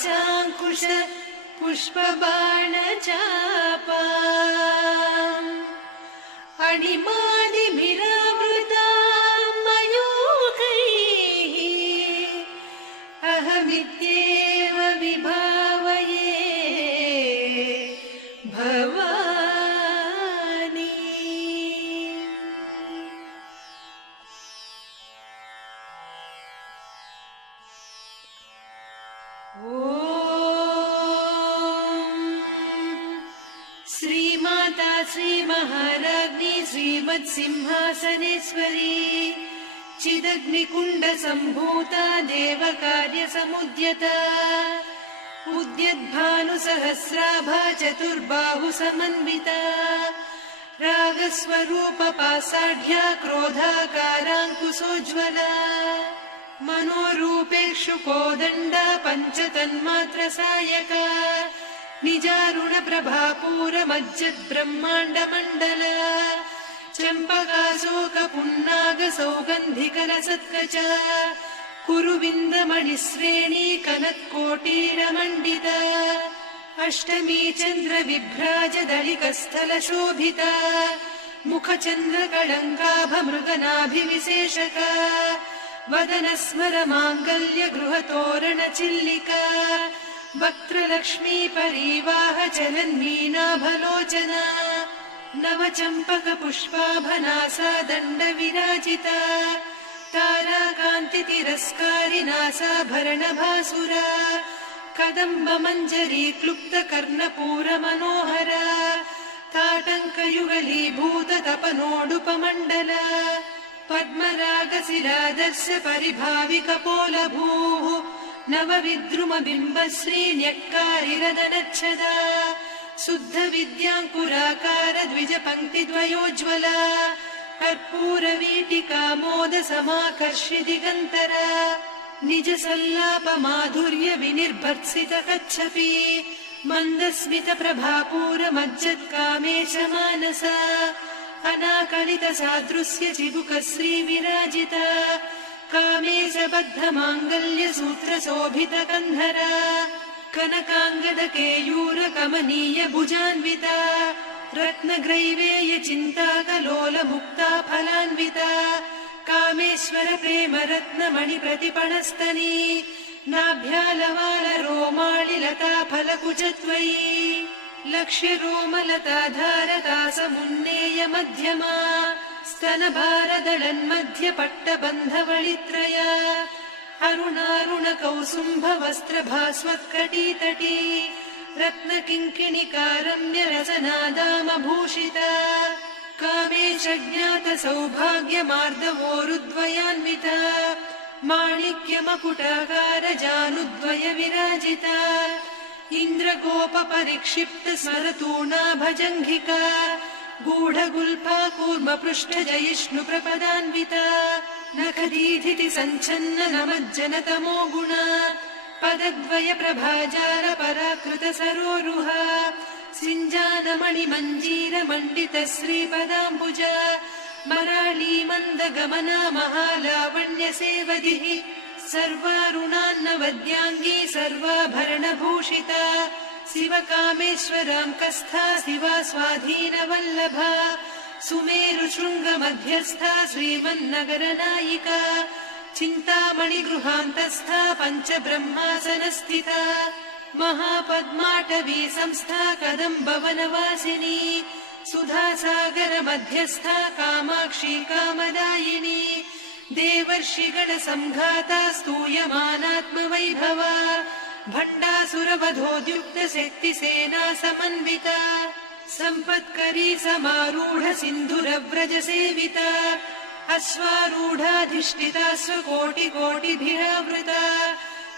पाशाङ्कुश पुष्पबाणचापा अणिमादिभिरावृता मयूखैः अहमित्येव विभावये भवानी। श्रीमाता श्रीमहाराज्ञी श्रीमत्सिंहासनेश्वरी चिदग्निकुण्ड सम्भूता देवकार्यसमुद्यता उद्यद्भानुसहस्राभा चतुर्बाहु समन्विता रागस्वरूपपासाढ्या क्रोधाकाराङ्कुशोज्ज्वला मनोरूपेक्षु कोदण्डा पञ्चतन्मात्रसायका निजारुणप्रभापूरमज्जद्ब्रह्माण्डमण्डल चम्पकाशोकपुन्नागसौगन्धिकलसत्कचा कुरुविन्दमणिश्रेणी कनत्कोटीरमण्डिता अष्टमी चन्द्रविभ्राजदलिकस्थलशोभिता मुखचन्द्रकळङ्काभमृगनाभिविशेषका वदनस्मरमाङ्गल्य गृहतोरणचिल्लिका वक्त्रलक्ष्मी परिवाह चलन्मीनाभलोचना नवचम्पकपुष्पाभनासा दण्डविराजिता ताराकान्तितिरस्कारिनासाभरणभासुरा कदम्बमञ्जरी क्लुप्तकर्णपूरमनोहरा ताटङ्कयुगलीभूततपनोडुपमण्डला पद्मरागशिलादर्श परिभाविकपोलभूः नवविद्रुमबिम्बश्रीन्यक्कारिरदनच्छदा शुद्धविद्याङ्कुराकार द्विजपङ्क्तिद्वयोज्ज्वला कर्पूरवीटिकामोदसमाकर्षि दिगन्तरा निजसल्लापमाधुर्य विनिर्भर्त्सितकच्छपि मन्दस्मितप्रभापूरमज्जत्कामेशमानसा अनाकलितसादृश्य चिबुकश्रीविराजिता कामेशबद्धमाङ्गल्यसूत्रशोभितकन्धरा कनकाङ्गदकेयूरकमनीय भुजान्विता रत्नग्रैवेयचिन्ताकलोलमुक्ता फलान्विता कामेश्वर प्रेमरत्नमणिप्रतिपणस्तनी नाभ्यालवालरोमाळिलता फलकुचत्वयी लक्ष्यरोमलताधारतासमुन्नेय मध्यमा स्तनभारदळन्मध्यपट्टबन्धवळित्रया अरुणारुणकौसुम्भवस्त्रभास्वत्कटीतटी रत्नकिङ्किणिकारम्यरसनादामभूषिता कामेशज्ञातसौभाग्यमार्दवोरुद्वयान्विता माणिक्यमकुटाकारजानुद्वय विराजिता इन्द्रगोपपरिक्षिप्तस्मरतूणाभजङ्घिका गूढगुल्फा कूर्मपृष्ठजयिष्णुप्रपदान्विता नखदीधिति सञ्छन्न नमज्जनतमो गुणा पदद्वय प्रभाजाल पराकृत सरोरुहा सिञ्जानमणिमञ्जीरमण्डित श्रीपदाम्बुजा मराळी मन्दगमना महालावण्य सेवदिः सर्वारुणान्नवद्याङ्गी सर्वाभरणभूषिता शिवकामेश्वराङ्कस्था शिवा स्वाधीनवल्लभा सुमेरुशृङ्गमध्यस्था श्रीमन्नगरनायिका चिन्तामणिगृहान्तस्था पञ्चब्रह्मासनस्थिता महापद्माटवी संस्था कदम्बवनवासिनी सुधासागर मध्यस्था कामाक्षी कामदायिनी देवर्षिगणसंघाता स्तूयमानात्मवैभवा भण्डासुरवधोद्युक्त शक्तिसेना समन्विता सम्पत्करी समारूढ सिन्धुरव्रज सेविता अश्वारूढाधिष्ठिता स्वकोटिकोटिभिरावृता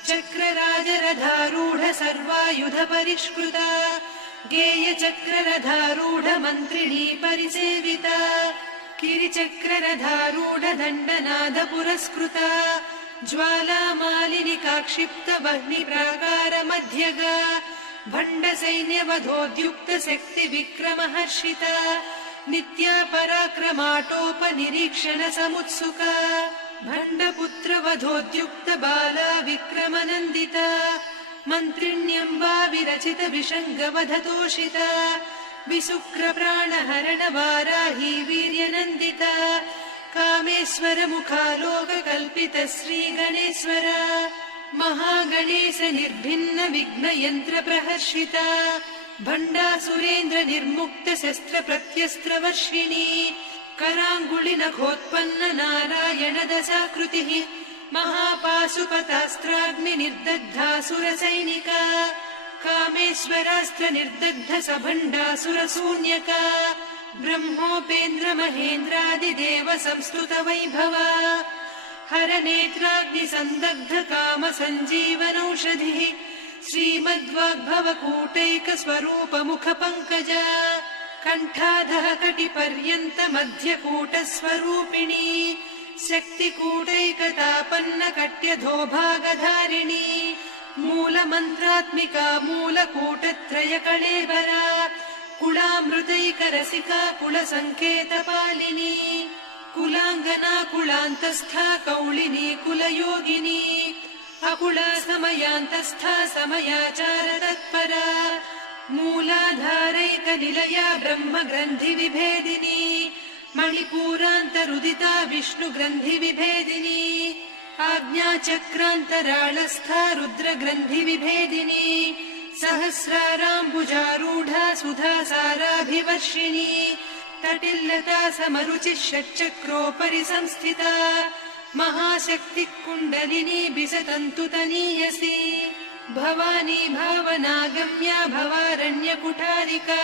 चक्रराजरथारूढ सर्वायुध परिष्कृता गेयचक्ररथारूढ मन्त्रिणी परिसेविता किरिचक्ररथारूढ दण्डनाद पुरस्कृता ज्वालामालिनिकाक्षिप्त वह्निप्राकार मध्यगा भण्डसैन्यवधोद्युक्त शक्ति विक्रमहर्षिता नित्या पराक्रमाटोपनिरीक्षण समुत्सुका भण्डपुत्र वधोद्युक्त बाला विक्रमनन्दिता मन्त्रिण्यम्बा विरचित विषङ्गवधतोषिता विशुक्रप्राणहरण वाराही वीर्यनन्दिता कामेश्वर मुखालोककल्पित श्रीगणेश्वर महागणेश निर्भिन्न विघ्नयन्त्र प्रहर्षिता भण्डासुरेन्द्र निर्मुक्त शस्त्र प्रत्यस्त्रवर्षिणी कराङ्गुलि नखोत्पन्न नारायण दशाकृतिः महापाशुपतास्त्राग्नि निर्दग्धासुर सैनिका कामेश्वरास्त्र निर्दग्ध सभण्डासुर शून्यका ब्रह्मोपेन्द्र महेन्द्रादिदेव संस्तुत वैभवा हर नेत्राग्नि संदग्ध काम सञ्जीवनौषधिः श्रीमद्वाग्भव कूटैक स्वरूप मुख पङ्कजा कण्ठाधः कटिपर्यन्त मध्यकूट स्वरूपिणी शक्तिकूटैकतापन्न कट्यधोभागधारिणी मूलमन्त्रात्मिका मूलकूटत्रय कळेबरा कुलामृतैकरसिका कुलसङ्केतपालिनी कुलाङ्गना कुलान्तस्था कौलिनी कुलयोगिनी अकुला समयान्तस्था समयाचार तत्परा मूलाधारैकनिलया ब्रह्मग्रन्थि विभेदिनी मणिपूरान्तरुदिता विष्णुग्रन्थि विभेदिनी आज्ञाचक्रान्तराळस्था रुद्रग्रन्थि विभेदिनी सहस्राराम्बुजारूढा सुधासाराभिवर्षिणी तटिल्लता समरुचिः षट्चक्रोपरि संस्थिता महाशक्तिः कुण्डलिनी बिसतन्तुतनीयसी भवानी भावनागम्या भवारण्यकुठारिका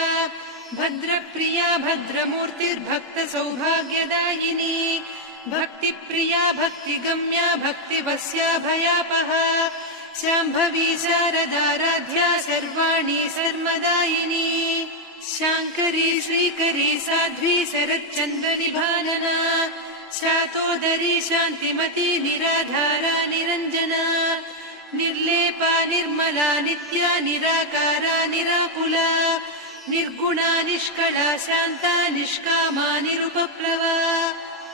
भद्रप्रिया भद्रमूर्तिर्भक्त सौभाग्यदायिनी भक्तिप्रिया भक्तिगम्या भक्तिवस्या भयापहा शाम्भवी शारदाराध्या सर्वाणि सर्वदायिनी शाङ्करी श्रीकरी साध्वी शरच्चन्द्रनिभानना शातोदरी शान्तिमती निराधारा निरञ्जना निर्लेपा निर्मला नित्या निराकारा निराकुला निर्गुणा निष्कला शान्ता निष्कामा निरुपप्लवा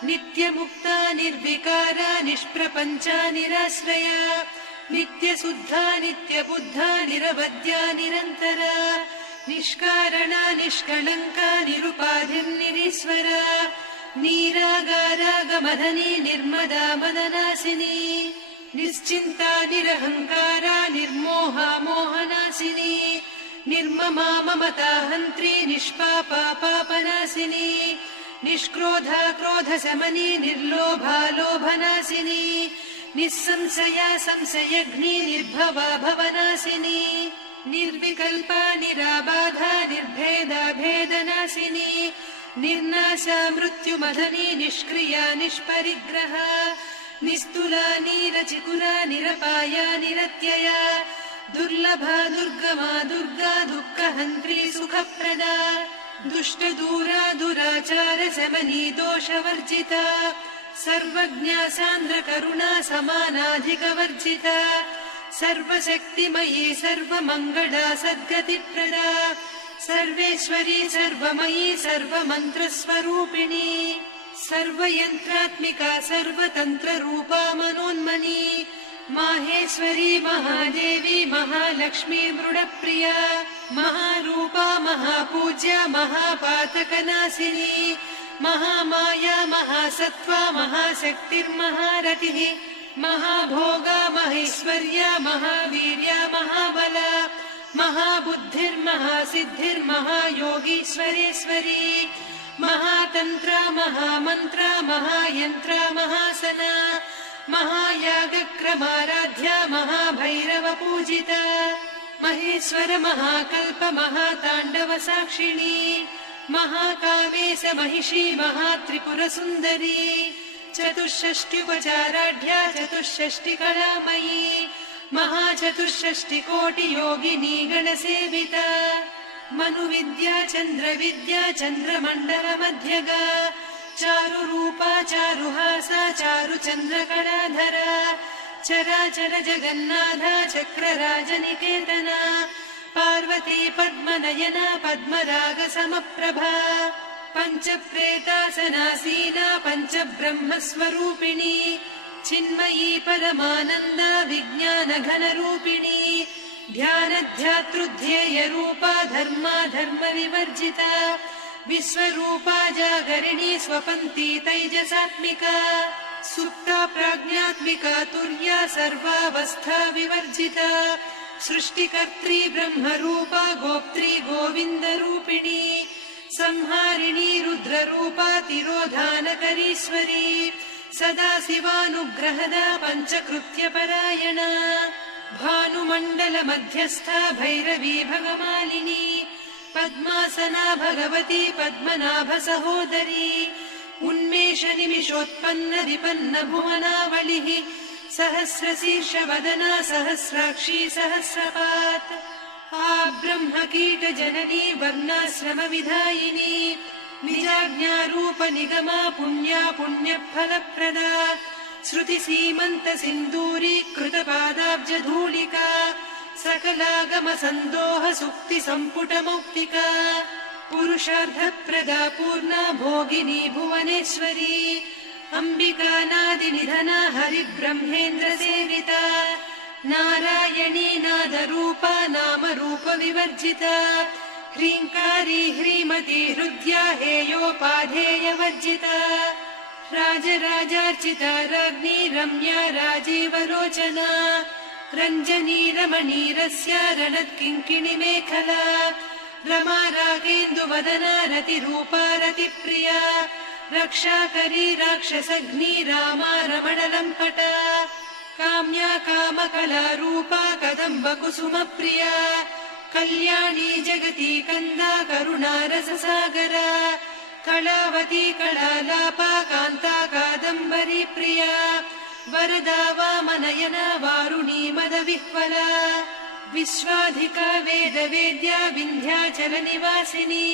नित्यमुक्ता निर्विकारा निष्प्रपञ्चा निराश्रया नित्यशुद्धा नित्यबुद्धा निरवद्या निरन्तरा निष्कारणा निष्कलङ्का निरुपाधिर्निरीश्वरा नीरागारागमधनी निर्मदा मदनासिनी निश्चिन्ता निरहङ्कारा निर्मोहा मोहनासिनी निर्ममा ममता हन्त्री निष्पापा पापनासिनी निष्क्रोधा क्रोधशमनी निर्लोभा लोभनासिनी निस्संशया संशयघ्नी निर्भवा भवनासिनी निर्विकल्पा निराबाधा निर्भेदा भेदनासिनी निर्नाशा मृत्युमधनी निष्क्रिया निष्परिग्रहा निस्तुला नीरचिकुरा निरपाया निरत्यया दुर्लभा दुर्गमा दुर्गा दुःखहन्त्री सुखप्रदा दुष्टदूरा दुराचार शमनी दोषवर्जिता सर्वज्ञा सान्द्र करुणा समानाधिकवर्जिता सर्वशक्तिमयी सर्वमङ्गला सद्गतिप्रदा सर्वेश्वरी सर्वमयी सर्वमन्त्रस्वरूपिणी सर्वयन्त्रात्मिका सर्वतन्त्ररूपा मनोन्मनी माहेश्वरी महादेवी महालक्ष्मी मृडप्रिया महारूपा महापूज्या महापातकनाशिनी महामाया महासत्त्वा महाशक्तिर्महारतिः महाभोगा महेश्वर्या महावीर्या महाबला महाबुद्धिर्महासिद्धिर्महायोगीश्वरेश्वरी महातन्त्रा महामन्त्रा महायन्त्रा महासना महायागक्रमाराध्या महाभैरवपूजिता महेश्वर महाकल्प महाताण्डव साक्षिणी महाकामेश महिषी महात्रिपुरसुन्दरी चतुष्षष्ट्युपचाराढ्या चतुष्षष्टिकलामयी महाचतुष्षष्टिकोटियोगिनी गणसेविता मनुविद्या चन्द्रविद्या चन्द्रमण्डलमध्यगा चारुरूपा चारुहासा चारुचन्द्रकलाधरा चराचर जगन्नाथा चक्रराजनिकेतना पार्वती पद्मनयना पद्मरागसमप्रभा पञ्चप्रेतासनासीना पञ्चब्रह्मस्वरूपिणी चिन्मयी परमानन्दा विज्ञानघनरूपिणी ध्यानध्यातृध्येयरूपा धर्मा धर्मविवर्जिता विश्वरूपा जागरिणी स्वपन्ती तैजसात्मिका सुप्ता प्राज्ञात्मिका तुर्या सर्वावस्था विवर्जिता सृष्टिकर्त्री ब्रह्मरूपा गोप्त्री गोविन्दरूपिणी संहारिणी रुद्ररूपा तिरोधानकरीश्वरी सदा शिवानुग्रहदा पञ्चकृत्यपरायणा भानुमण्डल मध्यस्था भैरवी भगमालिनी पद्मासना भगवती पद्मनाभ सहोदरी उन्मेष निमिषोत्पन्न विपन्न भुवनावलिः सहस्रशीर्ष वदना सहस्राक्षी सहस्रपात् आ ब्रह्म कीट जननी वर्णाश्रम विधायिनी निजाज्ञारूप निगमा पुण्या पुण्यफलप्रदा श्रुति सीमन्त सिन्दूरी कृत पादाब्ज धूलिका सकलागम सन्दोह सुक्ति सम्पुट मौक्तिका पुरुषार्थप्रदा पूर्णा भोगिनी भुवनेश्वरी अम्बिका नादिनिधना हरिब्रह्मेन्द्र सेविता नारायणी नादरूपा नामरूप विवर्जिता ह्रीङ्कारी ह्रीमती हृद्या हेयोपाधेयवर्जिता राजराजार्चिता राज्ञी रम्या राजीवलोचना रञ्जनी रमणीरस्या रणत्किङ्किणी मेखला रमा रागेन्दुवदना रतिरूपा रतिप्रिया रक्षाकरी राक्षसग्नी रामा रमणलम्पटा काम्या कामकलारूपा कदम्ब कुसुमप्रिया कल्याणी जगती कन्दा करुणा रससागरा कलावती कलालापा कान्ता कादम्बरी प्रिया वरदा वामनयना वारुणी मदविह्वला विश्वाधिका वेदवेद्या विन्ध्याचल निवासिनी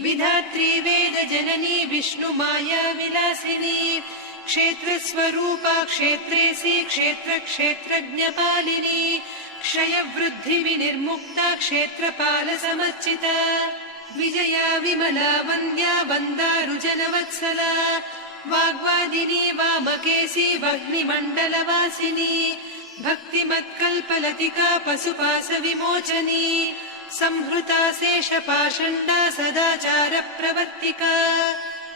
विधात्री वेद जननी विष्णुमाया विलासिनी क्षेत्रस्वरूपा क्षेत्रेसी क्षेत्र क्षेत्रज्ञपालिनी क्षयवृद्धि विनिर्मुक्ता क्षेत्रपाल समर्चिता विजया विमला वन्द्या वन्दारुजनवत्सला वाग्वादिनी वामकेशी वह्निमण्डलवासिनी भक्तिमत्कल्पलतिका पशुपाश विमोचनी संहृता शेषपाषण्डा सदाचार प्रवर्तिका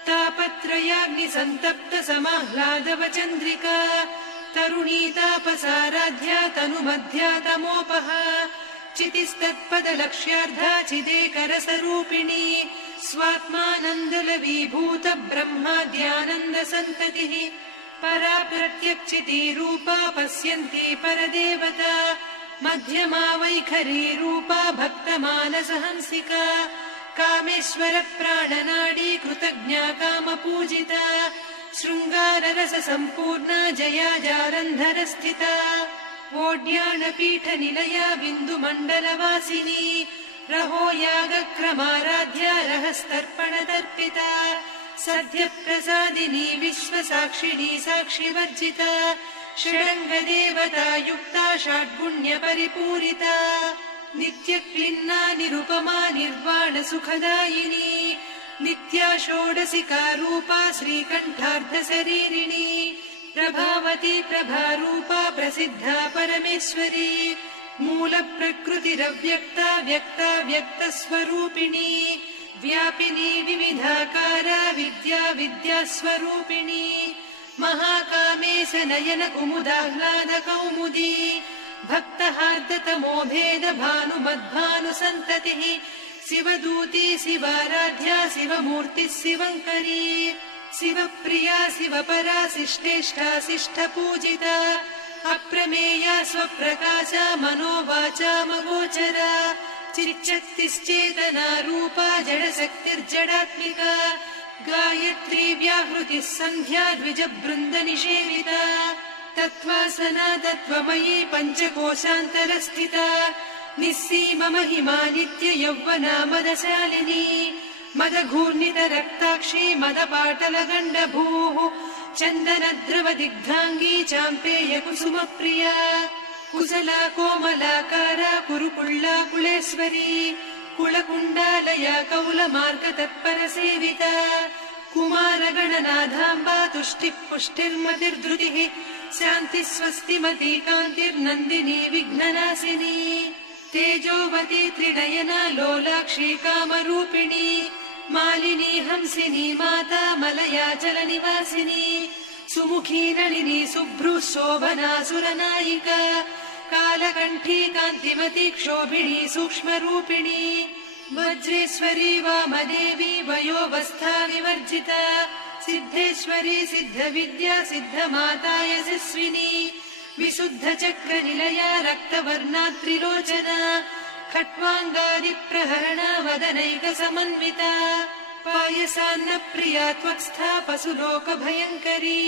तापत्रयाग्निसन्तप्त समाह्लादवचन्द्रिका तरुणी तापसाराध्या तनुमध्या तमोपहा चितिस्तत्पदलक्ष्यार्धा चिदेकरसरूपिणी स्वात्मानन्दलवीभूत ब्रह्माद्यानन्दसन्ततिः परा प्रत्यक्षितीरूपा पश्यन्ती परदेवता मध्यमा वैखरी रूपा भक्तमानसहंसिका कामेश्वर प्राणनाडी कृतज्ञा कामपूजिता शृङ्गाररस सम्पूर्णा जया जारन्धर स्थिता वोड्याणपीठ निलया बिन्दुमण्डलवासिनी रहो यागक्रमाराध्या रहस्तर्पणदर्पिता सद्यप्रसादिनी विश्वसाक्षिणी साक्षिवर्जिता षडङ्गदेवता युक्ता षड्गुण्यपरिपूरिता नित्यक्लिन्ना निरुपमा निर्वाण सुखदायिनी नित्या षोडशिका रूपा श्रीकण्ठार्धशरीरिणी प्रभावती प्रभारूपा प्रसिद्धा परमेश्वरी मूल प्रकृतिरव्यक्ता व्यक्ता व्यक्तस्वरूपिणी व्यापिनी विविधाकारा विद्या विद्यास्वरूपिणी महाकामेश नयन कुमुदाह्लाद कौमुदी भक्तहार्दतमो भेद भानुमद्भानुसन्ततिः शिवदूती शिवाराध्या शिवमूर्तिः शिवङ्करी शिवप्रिया शिवपरा शिष्टेष्टा शिष्टपूजिता अप्रमेया स्वप्रकाशा मनोवाचामगोचरा चिच्चक्तिश्चेतना रूपा जडशक्तिर्जडात्मिका गायत्री व्याहृतिः सन्ध्या द्विजबृन्दनिषेविता तत्त्वासना तत्त्वमयी पञ्चकोशान्तरस्थिता निस्सीम महिमा नित्य यौवना मदशालिनी मदघूर्णित रक्ताक्षी मदपाटलगण्डभूः चन्दनद्रवदिग्धाङ्गी चाम्पेय कुसुमप्रिया कुशला कोमलाकारा कुरुकुळ्ळा कुलेश्वरी कुलकुण्डालया कौलमार्ग तत्परसेविता कुमारगणनाथाम्बा तुष्टिः पुष्टिर्मतिर्धृतिः शान्ति स्वस्तिमती कान्तिर्नन्दिनी विघ्ननाशिनी तेजोवती त्रिनयना लोलाक्षी कामरूपिणी मालिनी हंसिनी माता मलयाचलनिवासिनी सुमुखी नलिनी शुभ्रुः शोभना सुरनायिका कालकण्ठी कान्तिमती क्षोभिणी सूक्ष्मरूपिणी वज्रेश्वरी वामदेवी वयोवस्था विवर्जिता सिद्धेश्वरी सिद्धविद्या सिद्धमाता यशस्विनी विशुद्धचक्रनिलया रक्तवर्णा त्रिलोचना खट्वाङ्गादिप्रहरणा वदनैकसमन्विता पायसान्नप्रिया त्वक्स्था पशुलोकभयङ्करी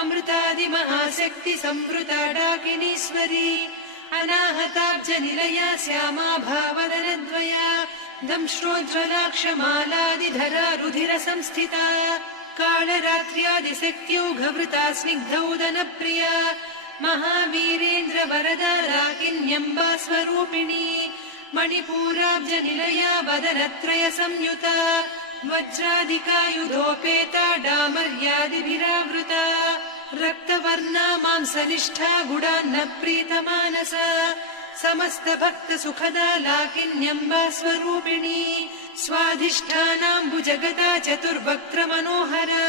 अमृतादिमहाशक्ति संवृता डाकिनीश्वरी अनाहताब्जनिलया श्यामा भावदनद्वया दंश्रोज्ज्वलाक्षमालादिधरा रुधिरसंस्थिता कालरात्र्यादिशक्त्यौघवृता स्निग्धौदनप्रिया महावीरेन्द्रवरदा राकिन्यम्बा स्वरूपिणी मणिपूराब्जनिलया वदनत्रय संयुता वज्राधिकायुधोपेता डामर्यादिभिरावृता रक्तवर्णा मांसनिष्ठा गुडान्नप्रीतमानसा समस्त भक्त सुखदा लाकिन्यम्बा स्वरूपिणी स्वाधिष्ठानाम्बुजगदा चतुर्वक्त्र मनोहरा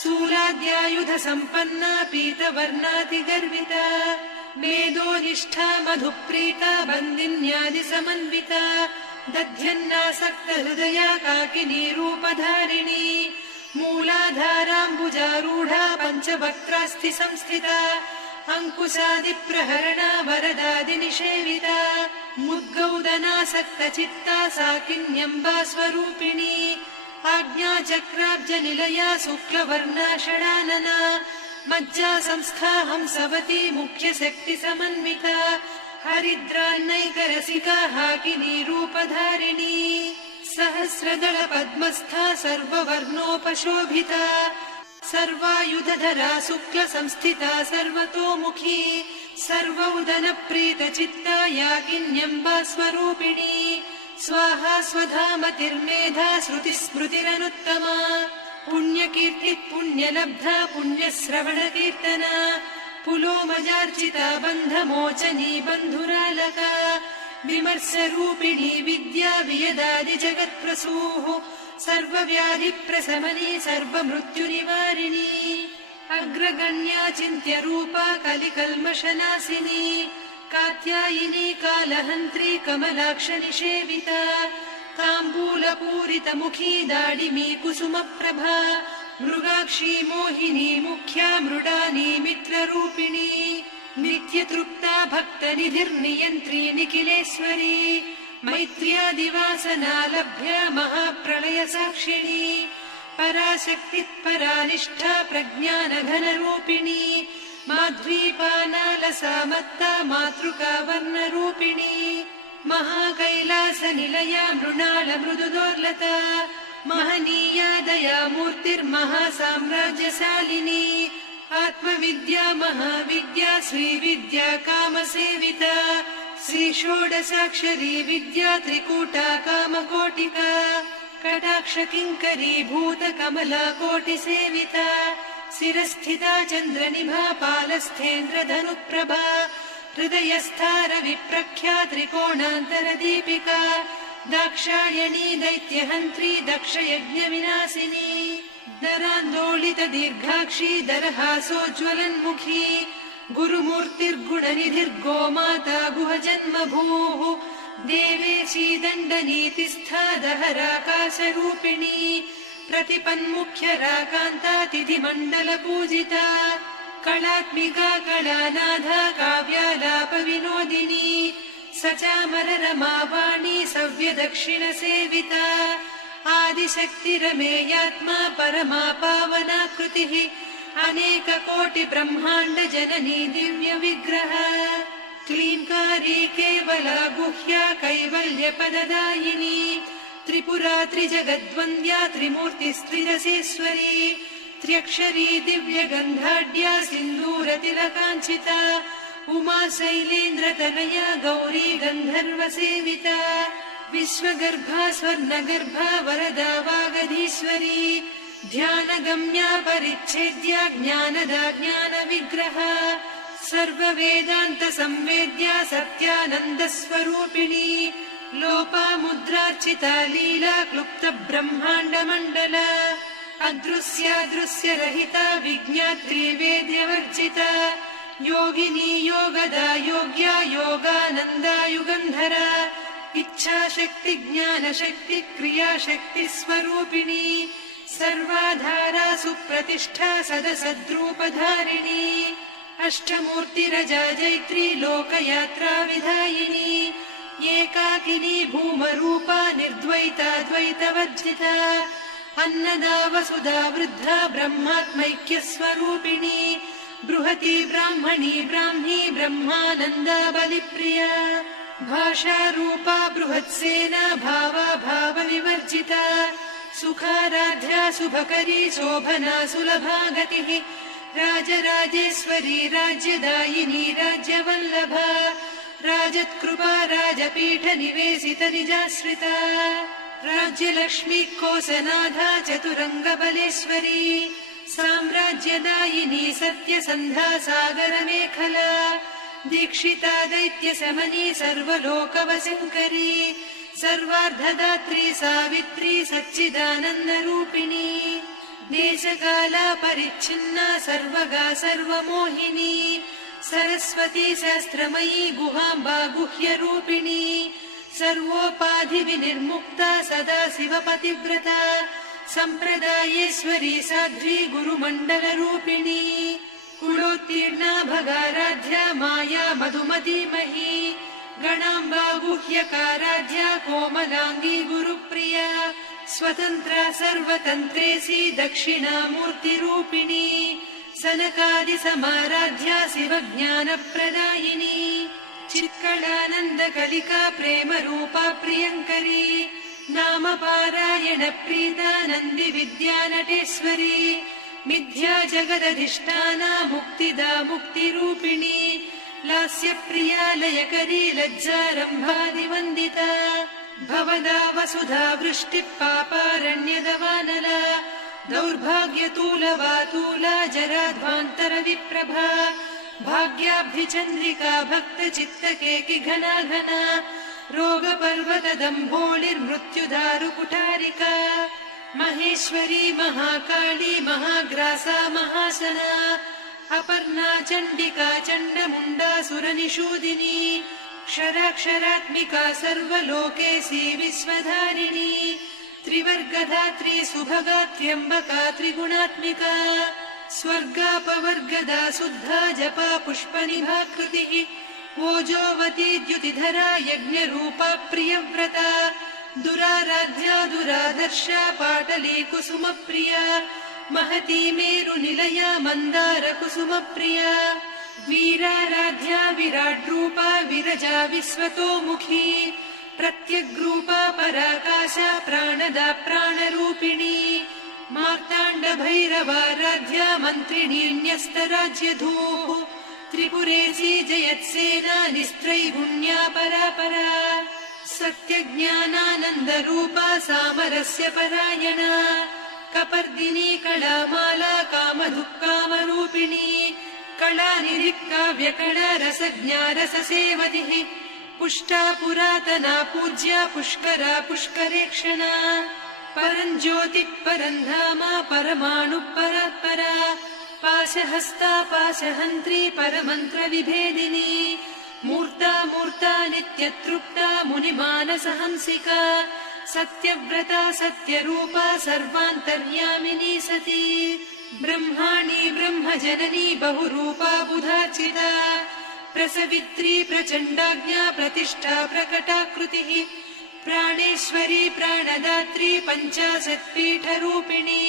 शूलाद्यायुध सम्पन्ना पीतवर्णातिगर्विता मेदोनिष्ठा मधुप्रीता बन्दिन्यादि समन्विता दध्यन्नासक्त हृदया काकिनी रूपधारिणी मूलाधाराम्बुजारूढा पञ्चवक्त्रास्थि संस्थिता अङ्कुशादिप्रहरणा वरदादिनिषेविता मुद्गौदनासक्त चित्ता साकिन्यम्बा स्वरूपिणी आज्ञाचक्राब्जनिलया शुक्लवर्णा षडानना मज्जा संस्था हंसवती मुख्यशक्ति समन्विता हरिद्रान्नैकरसिका हाकिनी रूपधारिणी सहस्रदल पद्मस्था सर्ववर्णोपशोभिता सर्वायुधधरा शुक्ल संस्थिता सर्वतोमुखी सर्वौदनप्रीतचित्ता याकिन्यम्बा स्वरूपिणी स्वाहा स्वधामतिर्मेधा श्रुतिस्मृतिरनुत्तमा पुण्यकीर्तिः पुण्यलब्धा पुण्यश्रवणकीर्तना पुलोमजार्चिता बन्धमोचनी बन्धुरालका विमर्शरूपिणी विद्या वियदादि जगत्प्रसूः सर्वव्याधिप्रशमनी सर्वमृत्युनिवारिणी अग्रगण्या चिन्त्यरूपा कलिकल्मषनाशिनी कात्यायिनी कालहन्त्री कमलाक्षनिषेविता ताम्बूलपूरितमुखी दाडिमी कुसुमप्रभा मृगाक्षी मोहिनी मुख्या मृडानी मित्ररूपिणी नित्यतृप्ता भक्तनिधिर्नियन्त्री निखिलेश्वरी मैत्र्यादिवासना लभ्या महाप्रलय साक्षिणी पराशक्तिः परानिष्ठा प्रज्ञानघनरूपिणी माध्वीपानालसा मत्ता मातृका वर्णरूपिणी महाकैलासनिलया मृणाल मृदुदोर्लता महनीया दया मूर्तिर्महासाम्राज्यशालिनी आत्मविद्या महाविद्या श्रीविद्या कामसेविता श्रीषोडशाक्षरी विद्या त्रिकूटा कामकोटिका कटाक्ष किङ्करी भूत कमला कोटिसेविता शिरस्थिता चन्द्रनिभा पालस्थेन्द्रधनुप्रभा हृदयस्था रविप्रख्या त्रिकोणान्तरदीपिका दाक्षायणी दैत्यहन्त्री दक्षयज्ञविनाशिनी दरान्दोलित दीर्घाक्षी दरहासोज्ज्वलन्मुखी गुरुमूर्तिर्गुणनिधिर्गोमाता गुहजन्मभूः देवेशी दण्डनीतिस्था दहराकाशरूपिणी प्रतिपन्मुख्यराकान्ता तिथिमण्डलपूजिता कलात्मिका कलानाथा काव्यालापविनोदिनी सचामररमावाणी सव्यदक्षिणसेविता आदिशक्तिरमेयात्मा परमा पावनाकृतिः अनेककोटिब्रह्माण्ड जननी दिव्यविग्रह क्लीङ्कारी केवला गुह्या कैवल्यपददायिनी त्रिपुरा त्रिजगद्वन्द्या त्रिमूर्तिस्त्रिदशेश्वरी त्र्यक्षरी दिव्यगन्धाढ्या सिन्दूरतिलकाञ्चिता उमा शैलेन्द्रतनया गौरी गन्धर्वसेविता विश्वगर्भा स्वर्णगर्भा वरदा वागधीश्वरी ध्यानगम्या परिच्छेद्या ज्ञानदा ज्ञानविग्रह सर्ववेदान्त संवेद्या सत्यानन्दस्वरूपिणी लोपामुद्रार्चिता लीला क्लुप्त ब्रह्माण्डमण्डल अदृश्यादृश्यरहिता विज्ञात्री वेद्यवर्जिता योगिनी योगदा योग्या योगानन्दा युगन्धरा इच्छाशक्ति ज्ञानशक्ति क्रियाशक्ति स्वरूपिणी सर्वाधारा सुप्रतिष्ठा सदसद्रूपधारिणी अष्टमूर्तिरजा जैत्री लोकयात्रा विधायिनी एकाकिनी भूमरूपा निर्द्वैता द्वैतवर्जिता अन्नदा वसुधा वृद्धा ब्रह्मात्मैक्यस्वरूपिणी बृहती ब्राह्मणी ब्राह्मी ब्रह्मानन्दा बलिप्रिया भाषारूपा बृहत्सेना भावा भावविवर्जिता सुखाराध्या शुभकरी शोभना सुलभा गतिः राजराजेश्वरी राज्यदायिनी राज्यवल्लभा राजत्कृपा राजपीठ निवेशित निजाश्रिता राज्यलक्ष्मी कोसनाधा चतुरङ्गबलेश्वरी साम्राज्यदायिनी सत्यसन्धा सागरमेखला दीक्षिता दैत्यशमनी सर्वलोकवशङ्करी सर्वार्धदात्री सावित्री सच्चिदानन्दरूपिणी देशकाला परिच्छिन्ना सर्वगा सर्वमोहिनी सरस्वती शास्त्रमयी गुहाम्बा गुह्यरूपिणी सर्वोपाधिविनिर्मुक्ता सदा शिवपतिव्रता सम्प्रदायेश्वरी साध्वी गुरुमण्डलरूपिणी कुलोत्तीर्णा भगाराध्या माया मधुमतीमही गणाम्बा गुह्यकाराध्या कोमलाङ्गी गुरुप्रिया स्वतन्त्रा सर्वतन्त्रेसी दक्षिणामूर्तिरूपिणी सनकादिसमाराध्या शिवज्ञानप्रदायिनी चित्कलानन्दकलिका प्रेमरूपा प्रियङ्करी नामपारायण प्रीता नन्दिविद्यानटेश्वरी मिथ्या जगदधिष्ठाना मुक्तिदा मुक्तिरूपिणी लास्यप्रिया लयकरी लज्जारम्भादिवन्दिता भवदा वसुधा वृष्टिः पापारण्यदवानला दौर्भाग्यतूलवातूला जराध्वान्तरविप्रभा भाग्याब्धिचन्द्रिका भक्तचित्तकेकि घना घना रोगपर्वतदम्भोलिर्मृत्युदारुकुठारिका महेश्वरी महाकाली महाग्रासा महासना अपर्णा चण्डिका चण्डमुण्डा सुरनिषूदिनी क्षराक्षरात्मिका सर्वलोकेशी विश्वधारिणी त्रिवर्गधात्री सुभगा त्र्यम्बका त्रिगुणात्मिका स्वर्गापवर्गदा शुद्धा जपा पुष्पनिभाकृतिः ओजोवती द्युतिधरा यज्ञरूपा प्रियव्रता दुराराध्या दुरादर्शा पाटली कुसुमप्रिया महती मेरुनिलया मन्दार कुसुमप्रिया वीराराध्या विराड्रूपा विरजा विश्वतोमुखी प्रत्यग्रूपा पराकाशा प्राणदा प्राणरूपिणी मार्ताण्ड भैरवाराध्या मन्त्रिणी न्यस्तराज्यधूः त्रिपुरेशी जयत्सेना निस्त्रैगुण्या परापरा सत्यज्ञानानन्दरूपा सामरस्य परायणा कपर्दिनी कलामाला कामधुक्कामरूपिणी कलानिधिकाव्यकला रसज्ञा रससेवतिः पुष्टा पुरातना पूज्या पुष्करा पुष्करेक्षणा परञ्ज्योतिः परन्धामा परमाणुः परात्परा पाशहस्ता पाशहन्त्री परमन्त्रविभेदिनी मूर्ता मूर्ता नित्यतृप्ता मुनिमानसहंसिका सत्यव्रता सत्यरूपा सर्वान्तर्यामिनी सती ब्रह्माणी ब्रह्मजननी बहुरूपा बुधार्चिता प्रसवित्री प्रचण्डाज्ञा प्रतिष्ठा प्रकटाकृतिः प्राणेश्वरी प्राणदात्री पञ्चाशत्पीठरूपिणी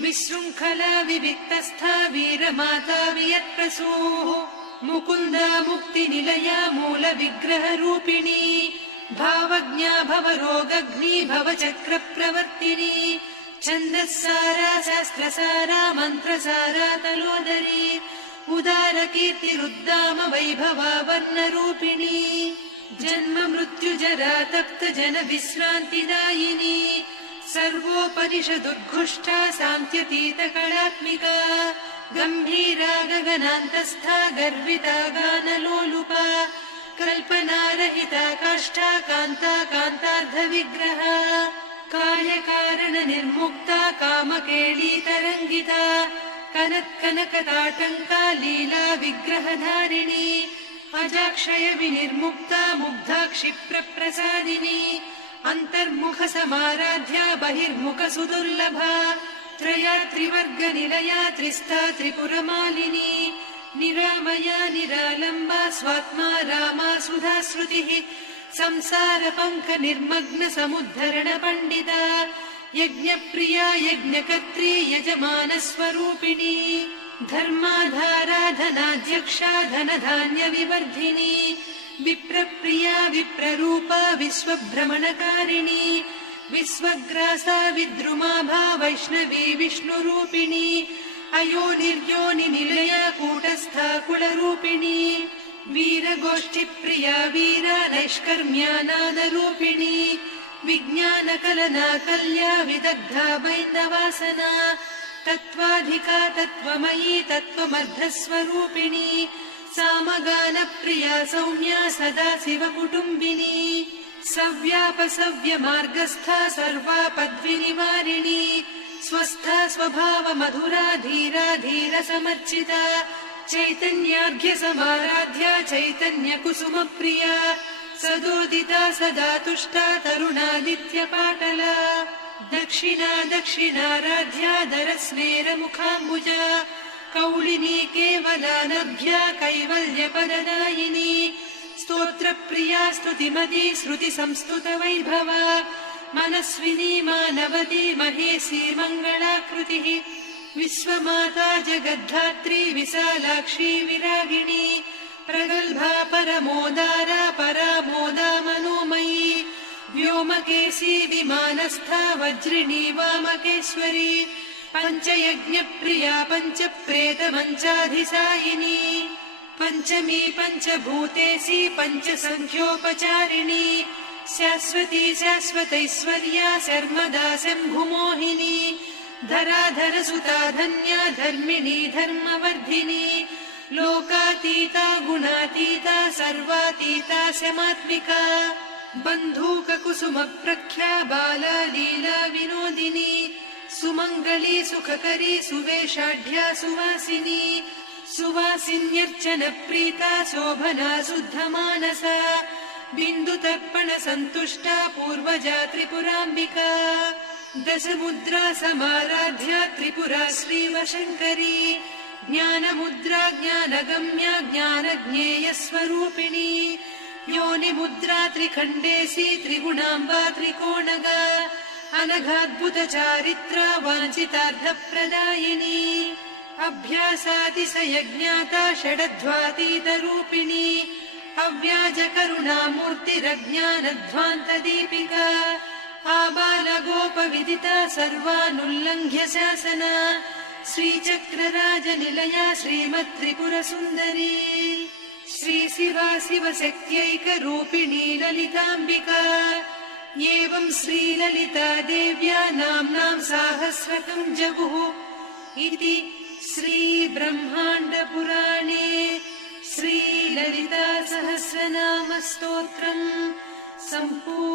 विशृङ्खला विविक्तस्था वीरमाता वियत्प्रसूः मुकुन्दा मुक्तिनिलया मूलविग्रहरूपिणी भावज्ञा भवरोगघ्नी भवचक्रप्रवर्तिनी छन्दस्सारा शास्त्रसारा मन्त्रसारा तलोदरी उदारकीर्तिरुद्दाम वैभवा वर्णरूपिणी जन्म मृत्युजरा तप्त जन विश्रान्तिदायिनी सर्वोपनिषदुद्घुष्टा सान्त्यतीतकलात्मिका गम्भीरा गगनान्तस्था गर्विता गानलोलुपा कल्पनारहिता काष्ठा कान्ता कान्तार्धविग्रहा कार्यकारणनिर्मुक्ता कामकेळीतरङ्गिता कनत्कनकताटङ्का लीला विग्रहधारिणी अजाक्षय विनिर्मुक्ता मुग्धा क्षिप्रप्रसादिनी अन्तर्मुखसमाराध्या बहिर्मुखसुदुर्लभा त्रया त्रिवर्गनिलया त्रिस्था त्रिपुरमालिनी निरामया निरालम्बा स्वात्मा रामा सुधाश्रुतिः संसारपङ्कनिर्मग्न समुद्धरण पण्डिता यज्ञप्रिया यज्ञकर्त्री यजमानस्वरूपिणी धर्माधाराधनाध्यक्षा धनधान्यविवर्धिनी विप्रप्रिया विप्ररूपा विश्वभ्रमणकारिणी विश्वग्रासा विद्रुमाभा वैष्णवी विष्णुरूपिणी अयोनिर्योनिनिलया कूटस्था कुलरूपिणी वीरगोष्ठिप्रिया वीरा नैष्कर्म्या नादरूपिणी विज्ञानकलना कल्या विदग्धा बैन्दवासना तत्त्वाधिका तत्त्वमयी तत्त्वमर्धस्वरूपिणी सामगानप्रिया सौम्या सदा शिवकुटुम्बिनी सव्यापसव्यमार्गस्था सर्वापद्विनिवारिणी स्वस्था स्वभावमधुरा धीरा धीरसमर्चिता चैतन्यार्घ्यसमाराध्या चैतन्यकुसुमप्रिया सदोदिता सदा तुष्टा तरुणादित्यपाटला दक्षिणा दक्षिणाराध्या दरस्मेरमुखाम्बुजा कौलिनी केवलानभ्या कैवल्यपददायिनी स्तोत्रप्रिया स्तुतिमती श्रुतिसंस्तुतवैभवा मनस्विनी मानवती महेशी मङ्गलाकृतिः विश्वमाता जगद्धात्री विशालाक्षी विरागिणी प्रगल्भा परमोदारा परामोदा मनोमयी व्योमकेशी विमानस्था वज्रिणी वामकेश्वरी पञ्चयज्ञप्रिया पञ्चप्रेतमञ्चाधिसायिनी पञ्चमी पञ्चभूतेशी पञ्चसङ्ख्योपचारिणी शाश्वती शाश्वतैश्वर्या शर्मदा शम्भुमोहिनी धराधरसुता धन्या धर्मिणी धर्मवर्धिनी लोकातीता गुणातीता सर्वातीता शमात्मिका बन्धूककुसुमप्रख्या बाला लीला विनोदिनी सुमङ्गली सुखकरी सुवेशाढ्या सुवासिनी सुवासिन्यर्चनप्रीता शोभना शुद्धमानसा बिन्दुतर्पणसन्तुष्टा पूर्वजा त्रिपुराम्बिका दशमुद्रा समाराध्या त्रिपुरा श्रीवशङ्करी ज्ञानमुद्रा ज्ञानगम्या ज्ञानज्ञेयस्वरूपिणी योनिमुद्रा त्रिखण्डेशी त्रिगुणाम्बा त्रिकोणगा अनघाद्भुतचारित्रा वाञ्छितार्थप्रदायिनी अभ्यासातिशयज्ञाता षडध्वातीतरूपिणी अव्याजकरुणामूर्तिरज्ञानध्वान्तदीपिका आबालगोपविदिता सर्वानुल्लङ्घ्य शासना श्रीचक्रराजनिलया श्रीमत्त्रिपुरसुन्दरी श्रीशिवा शिवशक्त्यैकरूपिणी ललिताम्बिका एवं श्रीललिता देव्या नाम्नां साहस्रकं जगुः इति श्रीब्रह्माण्डपुराणे श्रीललिता सहस्रनामस्तोत्रम् सम्पूर्णम्।